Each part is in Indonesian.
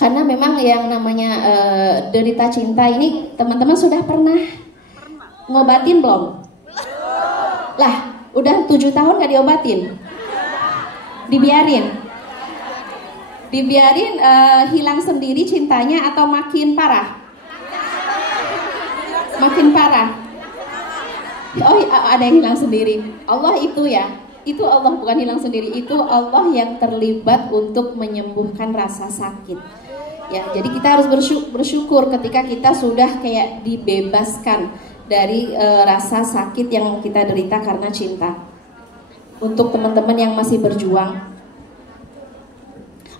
Karena memang yang namanya derita cinta ini, teman-teman sudah pernah ngobatin belum? Lah, udah 7 tahun gak diobatin? Dibiarin? Dibiarin hilang sendiri cintanya atau makin parah? Makin parah. Oh, ada yang hilang sendiri. Allah itu ya, itu Allah, bukan hilang sendiri. Itu Allah yang terlibat untuk menyembuhkan rasa sakit. Ya, jadi kita harus bersyukur ketika kita sudah kayak dibebaskan dari rasa sakit yang kita derita karena cinta. Untuk teman-teman yang masih berjuang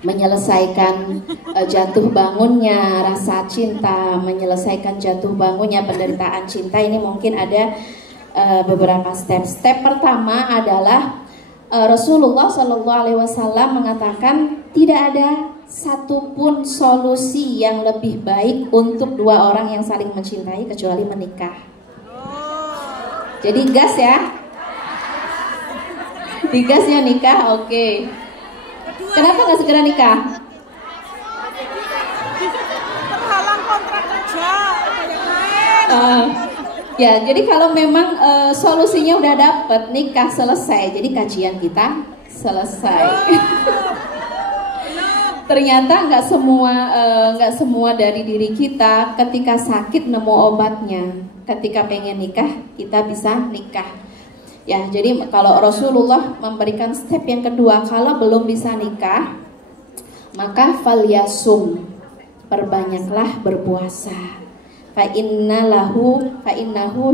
menyelesaikan jatuh bangunnya rasa cinta, menyelesaikan jatuh bangunnya penderitaan cinta, ini mungkin ada beberapa step. Step pertama adalah Rasulullah SAW mengatakan tidak ada satupun solusi yang lebih baik untuk dua orang yang saling mencintai kecuali menikah. Jadi gas ya, digasnya nikah, oke. Kenapa nggak segera nikah? Terhalang kontrak kerja. Ya, jadi kalau memang solusinya udah dapet, nikah selesai, jadi kajian kita selesai. Ternyata nggak semua dari diri kita ketika sakit nemu obatnya. Ketika pengen nikah, kita bisa nikah. Ya, jadi kalau Rasulullah memberikan step yang kedua, kalau belum bisa nikah, maka falyasum, perbanyaklah berpuasa. Fa'innahu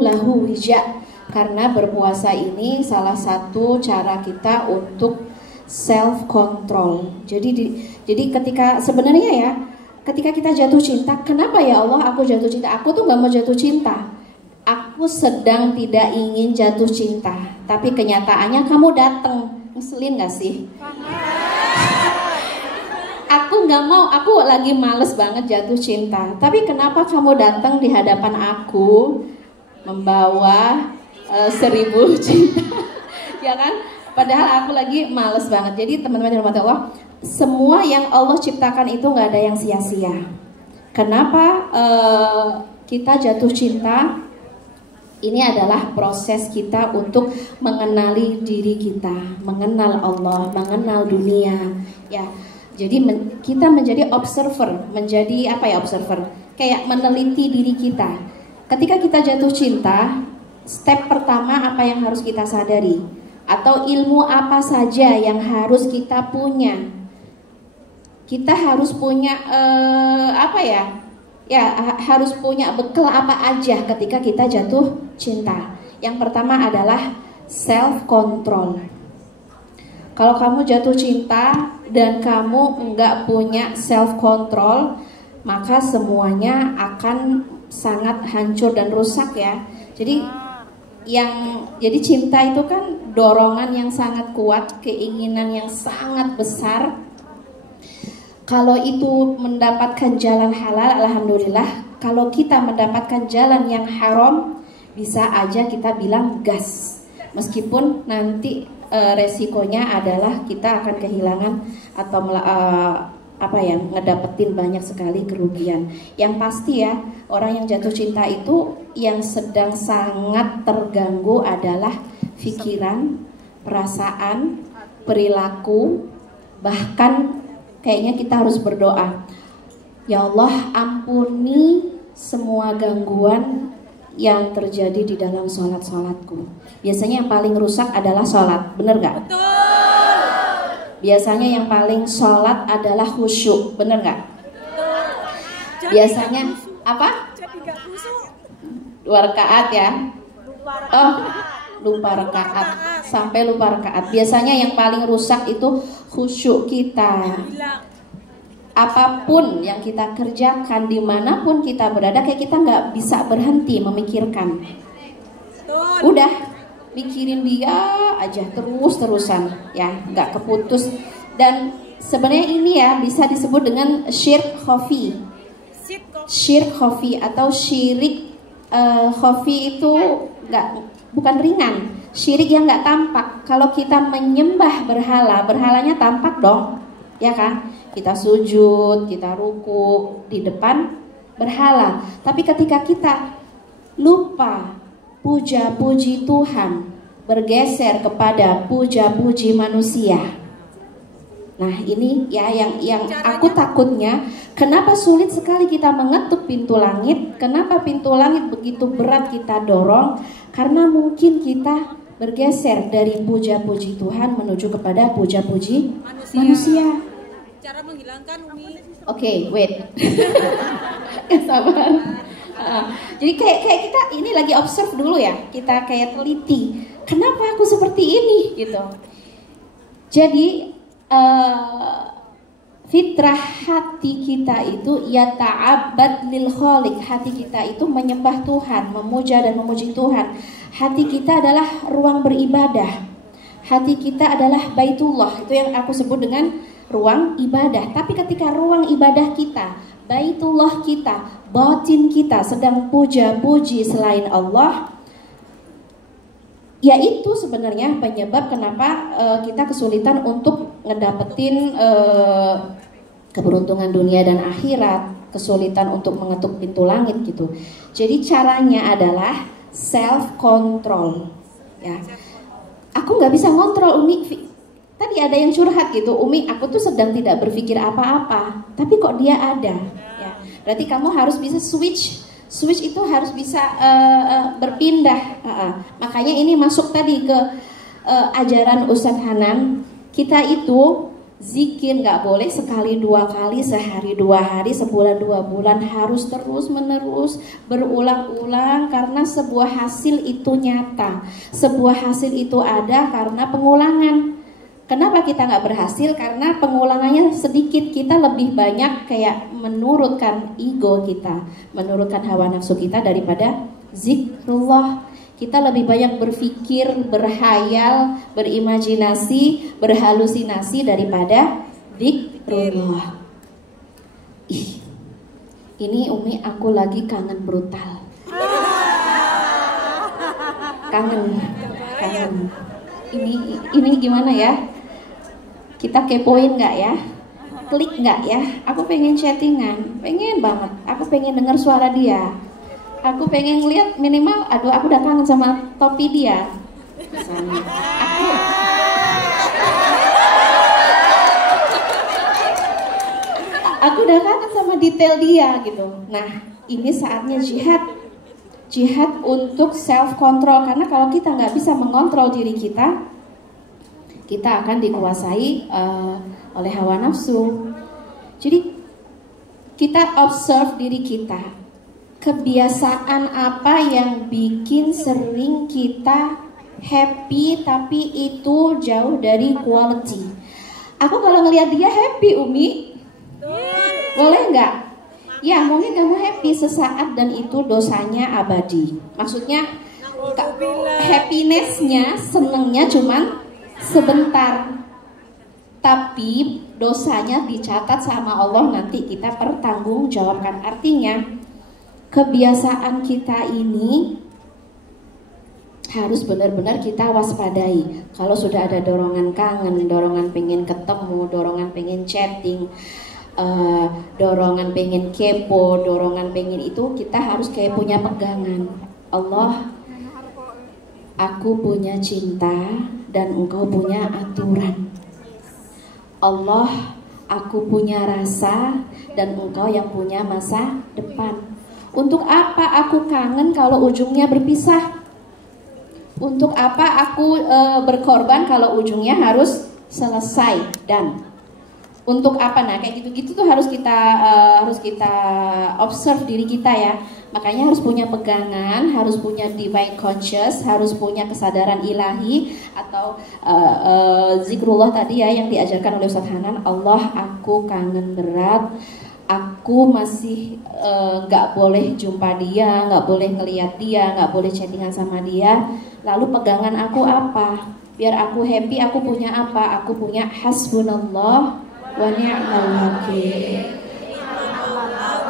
lahu wija, karena berpuasa ini salah satu cara kita untuk self control. Jadi ketika sebenarnya ya, ketika kita jatuh cinta, kenapa ya Allah aku jatuh cinta? Aku tuh nggak mau jatuh cinta. Aku sedang tidak ingin jatuh cinta, tapi kenyataannya kamu datang. Ngeselin gak sih? Aku nggak mau, aku lagi males banget jatuh cinta, tapi kenapa kamu datang di hadapan aku membawa 1000 cinta? Ya kan? Padahal aku lagi males banget. Jadi teman-teman yang dirahmati Allah, semua yang Allah ciptakan itu nggak ada yang sia-sia. Kenapa kita jatuh cinta? Ini adalah proses kita untuk mengenali diri kita, mengenal Allah, mengenal dunia. Ya, jadi kita menjadi observer, menjadi apa ya observer? Kayak meneliti diri kita. Ketika kita jatuh cinta, step pertama apa yang harus kita sadari? Atau ilmu apa saja yang harus kita punya? Kita harus punya apa ya? Ya, harus punya bekal apa aja ketika kita jatuh cinta. Yang pertama adalah self control. Kalau kamu jatuh cinta dan kamu enggak punya self control, maka semuanya akan sangat hancur dan rusak ya. Jadi cinta itu kan dorongan yang sangat kuat, keinginan yang sangat besar. Kalau itu mendapatkan jalan halal, alhamdulillah. Kalau kita mendapatkan jalan yang haram, bisa aja kita bilang gas. Meskipun nanti resikonya adalah kita akan kehilangan atau ngedapetin banyak sekali kerugian. Yang pasti ya, orang yang jatuh cinta itu yang sedang sangat terganggu adalah pikiran, perasaan, perilaku, bahkan kayaknya kita harus berdoa, ya Allah ampuni semua gangguan yang terjadi di dalam sholatku. Biasanya yang paling rusak adalah sholat, bener gak? Betul. Biasanya yang paling sholat adalah khusyuk, bener gak? Betul. Biasanya apa? Jadi gak khusyuk. 2 rakaat ya? Lupa rakaat. Sampai lupa rakaat. Biasanya yang paling rusak itu khusyuk kita. Apapun yang kita kerjakan, dimanapun kita berada, kayak kita nggak bisa berhenti memikirkan. Udah mikirin dia aja terus-terusan, ya nggak keputus. Dan sebenarnya ini ya bisa disebut dengan syirk khafi. Syirk khafi atau syirik khafi itu bukan ringan. Syirik yang nggak tampak. Kalau kita menyembah berhala, berhalanya tampak dong. ya kan? Kita sujud, kita ruku di depan berhala. Tapi ketika kita lupa puja-puji Tuhan, bergeser kepada puja-puji manusia. Nah, ini ya yang aku takutnya, kenapa sulit sekali kita mengetuk pintu langit? Kenapa pintu langit begitu berat kita dorong? Karena mungkin kita bergeser dari puja-puji Tuhan menuju kepada puja-puji manusia. Cara menghilangkan Umi. Oke, wait. Sabar. Jadi kayak kita ini lagi observe dulu ya. Kita kayak teliti. Kenapa aku seperti ini gitu. Jadi fitrah hati kita itu ya ta'abbad lil khaliq. Hati kita itu menyembah Tuhan, memuja dan memuji Tuhan. Hati kita adalah ruang beribadah. Hati kita adalah baitullah. Itu yang aku sebut dengan ruang ibadah. Tapi ketika ruang ibadah kita, baitullah kita, batin kita sedang puja-puji selain Allah, yaitu sebenarnya penyebab kenapa kita kesulitan untuk ngedapetin keberuntungan dunia dan akhirat, kesulitan untuk mengetuk pintu langit gitu. Jadi caranya adalah self control, ya. Aku nggak bisa ngontrol Umi. Tadi ada yang curhat gitu, Umi, aku tuh sedang tidak berpikir apa-apa, tapi kok dia ada. Ya, berarti kamu harus bisa switch itu harus bisa berpindah. Makanya ini masuk tadi ke ajaran Ustadz Hanan. Kita itu zikir nggak boleh sekali dua kali, sehari dua hari, sebulan dua bulan, harus terus menerus berulang-ulang karena sebuah hasil itu nyata, sebuah hasil itu ada karena pengulangan. Kenapa kita nggak berhasil? Karena pengulangannya sedikit, kita lebih banyak kayak menurutkan ego kita, menurutkan hawa nafsu kita daripada zikrullah. Kita lebih banyak berpikir, berhayal, berimajinasi, berhalusinasi daripada zikrullah. Ini Umi, aku lagi kangen brutal. Kangen. Ini gimana ya? Kita kepoin nggak ya? Klik nggak ya? Aku pengen chattingan, pengen banget. Aku pengen dengar suara dia. Aku pengen lihat minimal, aduh aku udah kangen sama topi dia. Misalnya. Aku udah kangen sama detail dia gitu. Nah, ini saatnya jihad untuk self control, karena kalau kita nggak bisa mengontrol diri kita akan dikuasai oleh hawa nafsu. Jadi kita observe diri kita, kebiasaan apa yang bikin sering kita happy tapi itu jauh dari quality. Aku kalau ngelihat dia happy, Umi, boleh nggak? Ya, mungkin kamu happy sesaat dan itu dosanya abadi. Maksudnya happinessnya, senengnya cuman sebentar, tapi dosanya dicatat sama Allah, nanti kita pertanggungjawabkan. Artinya kebiasaan kita ini harus benar-benar kita waspadai. Kalau sudah ada dorongan kangen, dorongan pengen ketemu, dorongan pengen chatting, dorongan pengen kepo, dorongan pengen itu, kita harus kayak punya pegangan. Allah, aku punya cinta dan engkau punya aturan. Allah, aku punya rasa dan engkau yang punya masa depan. Untuk apa aku kangen kalau ujungnya berpisah? Untuk apa aku berkorban kalau ujungnya harus selesai? Dan untuk apa? Nah, kayak gitu-gitu tuh harus kita observe diri kita ya. Makanya harus punya pegangan, harus punya divine conscious, harus punya kesadaran ilahi atau zikrullah tadi ya yang diajarkan oleh Ustadz Hanan. Allah, aku kangen berat, aku masih nggak boleh jumpa dia, nggak boleh ngelihat dia, nggak boleh chattingan sama dia. Lalu pegangan aku apa? Biar aku happy, aku punya apa? Aku punya hasbunallah wa ni'mal wakil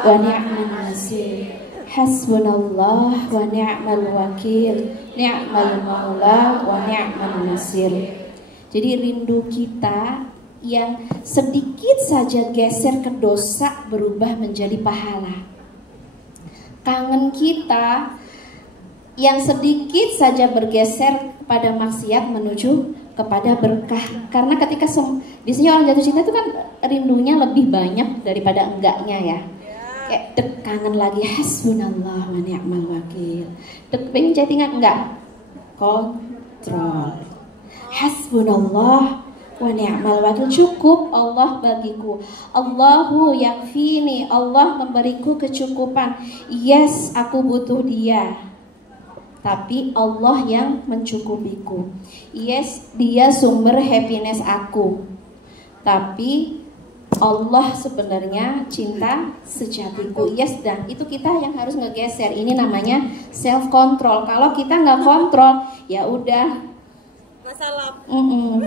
wa ni'mal nasir. Hasbunallah wa ni'mal wakil, ni'mal maula wa ni'mal nasir. Jadi rindu kita yang sedikit saja geser ke dosa berubah menjadi pahala. Kangen kita yang sedikit saja bergeser pada maksiat menuju kepada berkah. Karena ketika biasanya orang jatuh cinta itu kan rindunya lebih banyak daripada enggaknya ya. Kayak dek, kangen lagi, hasbunallah wa ni'mal wakil. Dek, pengen chattingan enggak? Kontrol. Hasbunallah wa ni'mal wakil, cukup Allah bagiku. Allahu yakfini, Allah memberiku kecukupan. Yes, aku butuh Dia, tapi Allah yang mencukupiku. Yes, Dia sumber happiness aku, tapi Allah sebenarnya cinta sejatiku. Yes, dan itu kita yang harus ngegeser. Ini namanya self control. Kalau kita nggak kontrol, ya udah masalah.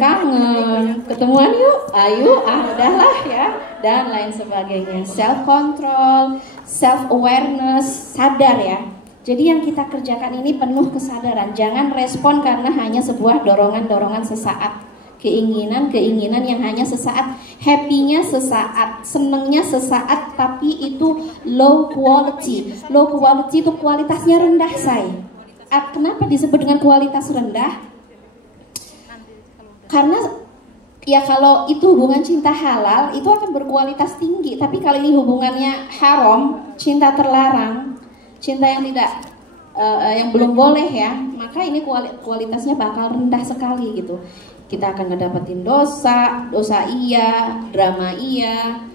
Kangen, ketemuan yuk, ayo, udahlah ya, dan lain sebagainya. Self control, self awareness, sadar ya. Jadi yang kita kerjakan ini penuh kesadaran. Jangan respon karena hanya sebuah dorongan-dorongan sesaat. Keinginan-keinginan yang hanya sesaat, happy-nya sesaat, senengnya sesaat, tapi itu low quality. Low quality itu kualitasnya rendah, say. Kenapa disebut dengan kualitas rendah? Karena ya kalau itu hubungan cinta halal itu akan berkualitas tinggi. Tapi kalau ini hubungannya haram, cinta terlarang, cinta yang tidak yang belum boleh ya, maka ini kualitasnya bakal rendah sekali gitu. Kita akan ngedapetin dosa iya, drama iya,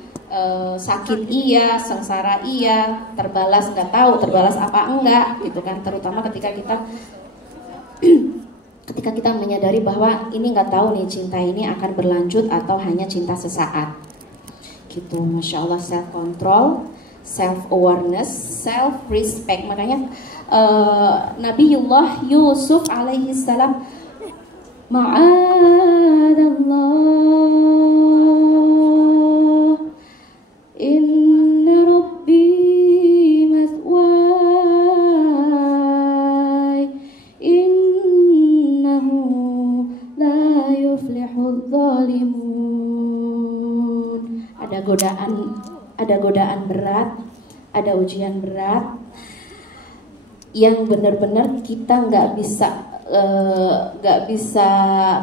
sakit iya, sengsara iya, terbalas nggak tahu terbalas apa enggak gitu kan. Terutama ketika kita menyadari bahwa ini nggak tahu nih cinta ini akan berlanjut atau hanya cinta sesaat gitu. Masya Allah, self control, self awareness, self respect. Makanya Nabiullah Yusuf alaihi salam, ma'adallah inna rabbi mathway innahu la yuflihul zalimun. Ada godaan berat, ada ujian berat yang benar-benar kita nggak bisa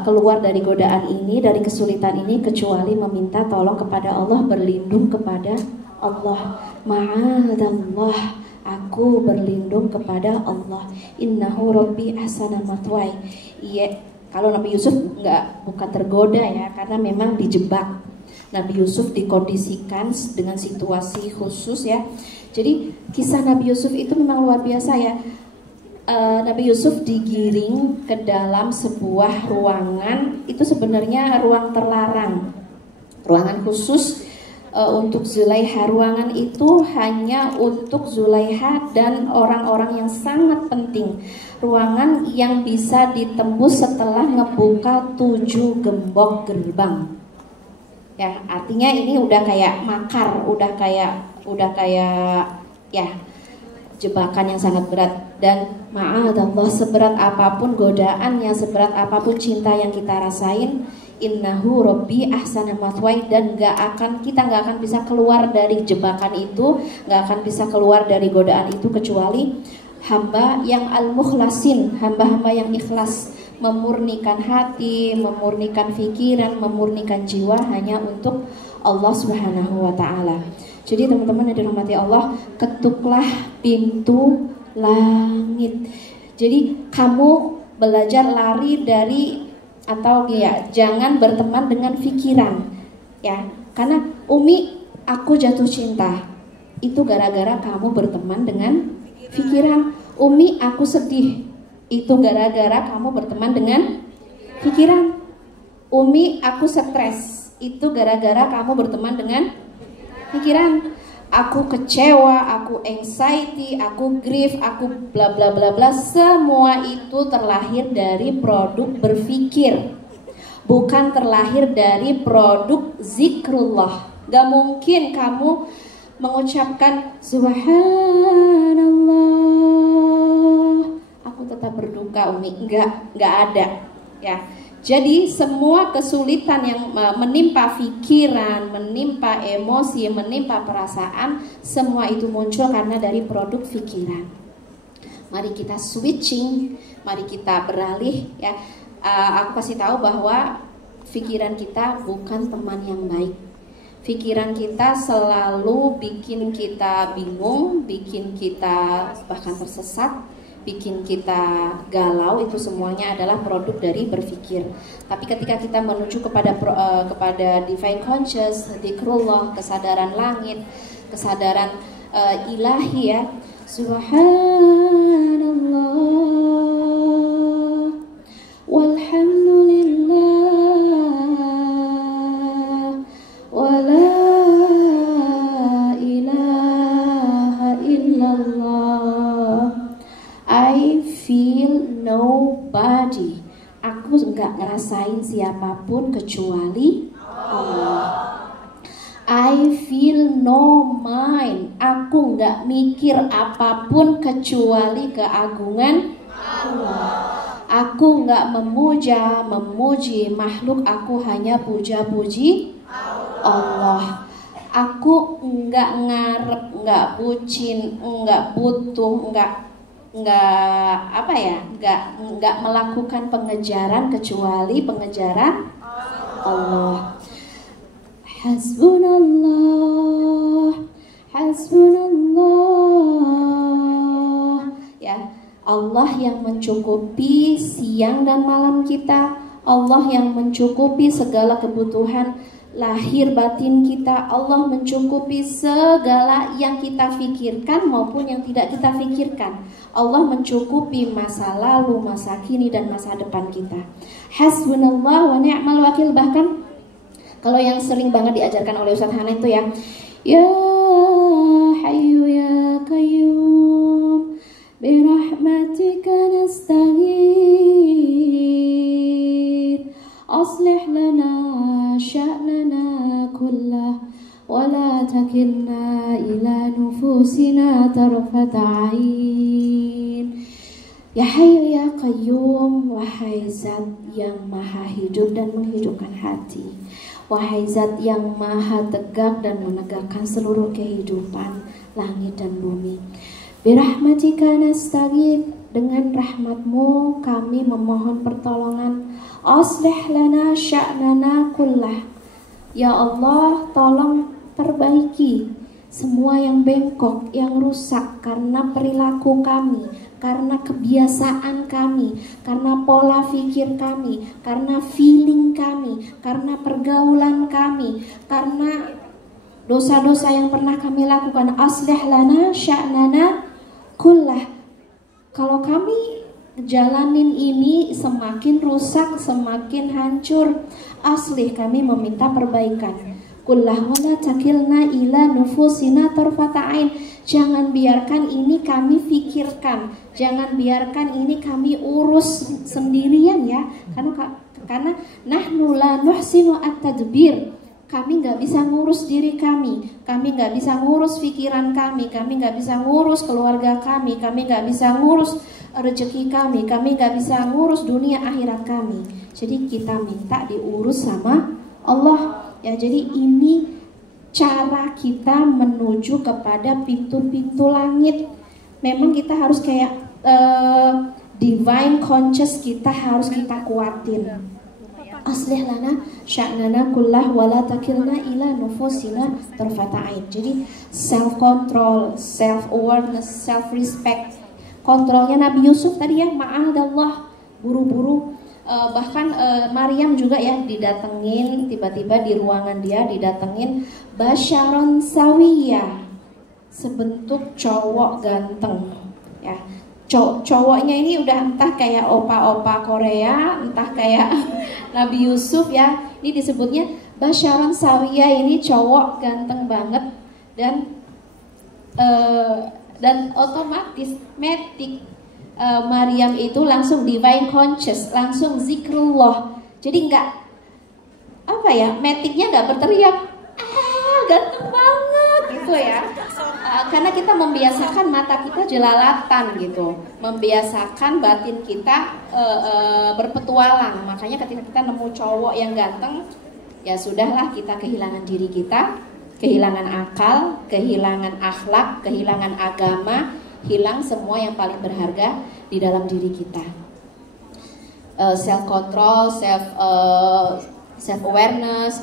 keluar dari godaan ini, dari kesulitan ini, kecuali meminta tolong kepada Allah, berlindung kepada Allah. Ma'adallah, aku berlindung kepada Allah. Innahu rabbi ahsana mathway. Iya, kalau Nabi Yusuf bukan tergoda ya, karena memang dijebak. Nabi Yusuf dikondisikan dengan situasi khusus ya. Jadi kisah Nabi Yusuf itu memang luar biasa ya. Nabi Yusuf digiring ke dalam sebuah ruangan, itu sebenarnya ruang terlarang, ruangan khusus untuk Zulaiha. Ruangan itu hanya untuk Zulaiha dan orang-orang yang sangat penting. Ruangan yang bisa ditembus setelah ngebuka 7 gembok gerbang. Ya, artinya ini udah kayak makar, udah kayak ya jebakan yang sangat berat. Dan ma'adallah, seberat apapun godaan, yang seberat apapun cinta yang kita rasain, innahu rabbi ahsana mathway, dan kita nggak akan bisa keluar dari jebakan itu, nggak akan bisa keluar dari godaan itu kecuali hamba yang al-mukhlasin, hamba-hamba yang ikhlas, memurnikan hati, memurnikan pikiran, memurnikan jiwa hanya untuk Allah Subhanahu wa taala. Jadi teman-teman yang dirahmati Allah, ketuklah pintu langit. Jadi kamu belajar lari dari, atau ya, jangan berteman dengan pikiran ya. Karena Umi, aku jatuh cinta itu gara-gara kamu berteman dengan pikiran. Umi, aku sedih itu gara-gara kamu berteman dengan pikiran. Umi, aku stres itu gara-gara kamu berteman dengan pikiran. Aku kecewa, aku anxiety, aku grief, aku bla bla bla bla, semua itu terlahir dari produk berpikir, bukan terlahir dari produk zikrullah. Gak mungkin kamu mengucapkan subhanallah, aku tetap berduka Umi, nggak ada ya. Jadi semua kesulitan yang menimpa pikiran, menimpa emosi, menimpa perasaan, semua itu muncul karena dari produk pikiran. Mari kita switching, mari kita beralih ya. Aku kasih tahu bahwa pikiran kita bukan teman yang baik. Pikiran kita selalu bikin kita bingung, bikin kita bahkan tersesat, bikin kita galau. Itu semuanya adalah produk dari berpikir. Tapi ketika kita menuju kepada divine conscious, dzikrullah, kesadaran langit, kesadaran ilahi ya, subhanallah walhamdulillah wala ilaha illallah, I feel nobody. Aku nggak ngerasain siapapun kecuali Allah. I feel no mind. Aku nggak mikir apapun kecuali keagungan Allah. Aku nggak memuji makhluk. Aku hanya puja-puji Allah. Aku nggak ngarep, nggak bucin, nggak butuh, nggak melakukan pengejaran kecuali pengejaran Allah. Hasbunallah, hasbunallah. Ya, Allah yang mencukupi siang dan malam kita, Allah yang mencukupi segala kebutuhan lahir batin kita, Allah mencukupi segala yang kita pikirkan maupun yang tidak kita pikirkan. Allah mencukupi masa lalu, masa kini, dan masa depan kita. Hasbunallah wa ni'mal wakil. Bahkan kalau yang sering banget diajarkan oleh Ustaz Hana itu ya, ya hayyu ya qayyum birahmatika nastaghith aslih lana sya'nana kullah wa la takilna ila nufusina tarfata ain. Ya hayyu ya qayyum, wahai zat yang maha hidup dan menghidupkan hati, wahai zat yang maha tegak dan menegakkan seluruh kehidupan langit dan bumi. Birahmatika nastaghith, dengan rahmatmu kami memohon pertolongan. Aslih lana sya'nana kullah, ya Allah tolong perbaiki semua yang bengkok, yang rusak karena perilaku kami, karena kebiasaan kami, karena pola pikir kami, karena feeling kami, karena pergaulan kami, karena dosa-dosa yang pernah kami lakukan. Aslih lana sya'nana kullah. Kalau kami jalanin ini semakin rusak, semakin hancur, aslih, kami meminta perbaikan. Kullah wala takilna ila nufusina tarfata ain. Jangan biarkan ini kami pikirkan, jangan biarkan ini kami urus sendirian ya. Karena nahnu la nuhsinu at-tadbir. Kami nggak bisa ngurus diri kami nggak bisa ngurus pikiran kami nggak bisa ngurus keluarga kami nggak bisa ngurus rezeki kami nggak bisa ngurus dunia akhirat kami. Jadi kita minta diurus sama Allah. Ya, jadi ini cara kita menuju kepada pintu-pintu langit. Memang kita harus kayak divine conscious, kita harus kita kuatin. Aslih lana sya'nana kullah wala takilna ila nufusina tarfata ain. Jadi self control, self awareness, self respect. Kontrolnya Nabi Yusuf tadi ya, ma'adallah, buru-buru. Bahkan Maryam juga ya didatengin, tiba-tiba di ruangan dia didatengin basyaron sawiyah, sebentuk cowok ganteng ya. Cowoknya ini udah entah kayak opa-opa Korea, entah kayak Nabi Yusuf ya. Ini disebutnya basyaron sawiyah, ini cowok ganteng banget dan otomatis metik Maryam itu langsung divine conscious, langsung zikrullah. Jadi nggak metiknya nggak berteriak, ganteng banget gitu ya, Karena kita membiasakan mata kita jelalatan gitu, membiasakan batin kita berpetualang. Makanya ketika kita nemu cowok yang ganteng, ya sudahlah, kita kehilangan diri kita, kehilangan akal, kehilangan akhlak, kehilangan agama, hilang semua yang paling berharga di dalam diri kita. Self control, self awareness,